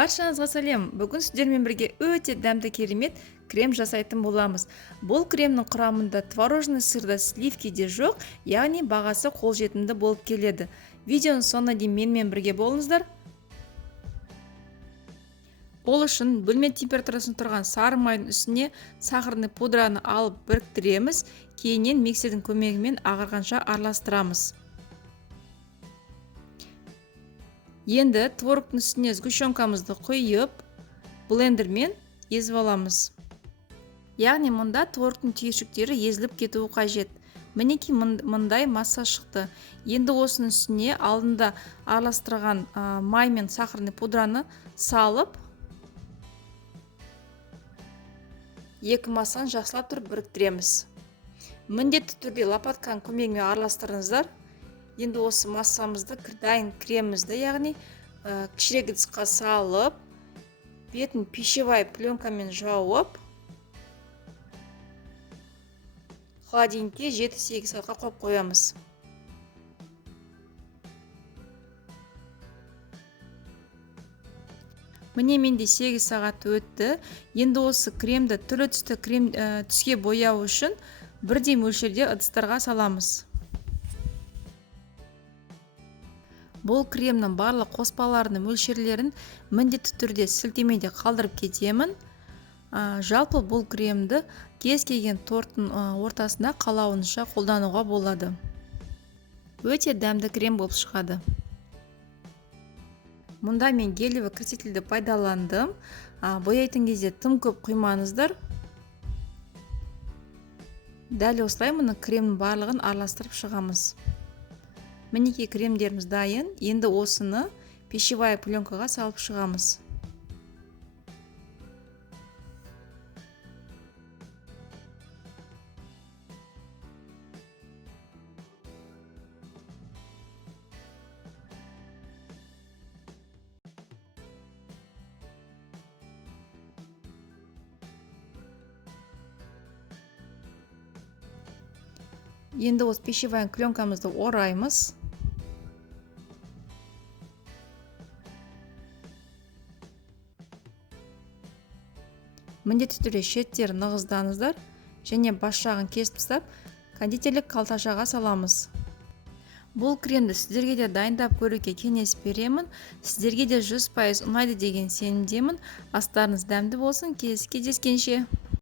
Баршаңызға сәлем. Бүгін сіздермен бірге өте дәмді керемет крем жасайтын боламыз. Бұл кремнің құрамында творожный сырда сливки де жоқ, яғни бағасы қолжетімді болып келеді. Видеоның соңына дейін менімен бірге болыңыздар. Ол үшін бөлме температурасында тұрған сары майдың үстіне сахарный пудраны алып біріктіреміз, кейіннен миксердің көмегімен ағарғанша араластырамыз. Енді творогтың үстіне сгущенкамызды құйып, блендермен езіп аламыз. Яғни мұнда творогтың түйіршіктері езіліп кетуі қажет. Мінекей мұндай масса шықты. Енді осының үстіне алдында араластырған май мен сахарный пудраны салып, екі массаны жақсылап тұрып біріктіреміз. Міндетті түрде лопатканың көмегімен араластырыңыздар. Енді осы массамызды, дайын кремімізді, яғни кішірек ыдысқа салып, бетін пищевой пленкамен жауып, холодильникке 7-8 сағатқа қойып қоямыз. Міне менде 8 сағат өтті. Енді осы кремді түрлі түсті түске бояу үшін бірдей мөлшерде ыдыстарға саламыз. Бұл кремнің барлық қоспаларының мөлшерлерін міндетті түрде сілтемеде қалдырып кетемін. Жалпы бұл кремді кез келген торттың ортасына қалауынша қолдануға болады. Өте дәмді крем болып шығады. Мұнда мен гелевый красительді пайдаландым. Бояйтын кезде тым көп құймаңыздар. Дәл осылай мұны кремнің барлығын араластырып шығамыз. Мінекей кремдеріміз дайын. Енді осыны пищевая пленкаға салып шығамыз. Енді осы пищевая пленкамызды ораймыз. Міндетті түрде шеттерін нығыздаңыздар және бас жағын кесіп тастап, кондитерлік қалташаға саламыз. Бұл кремді сіздерге де дайындап көруге кеңес беремін. Сіздерге де 100% ұнайды деген сенімдемін. Астарыңыз дәмді болсын. Келесі кездескенше.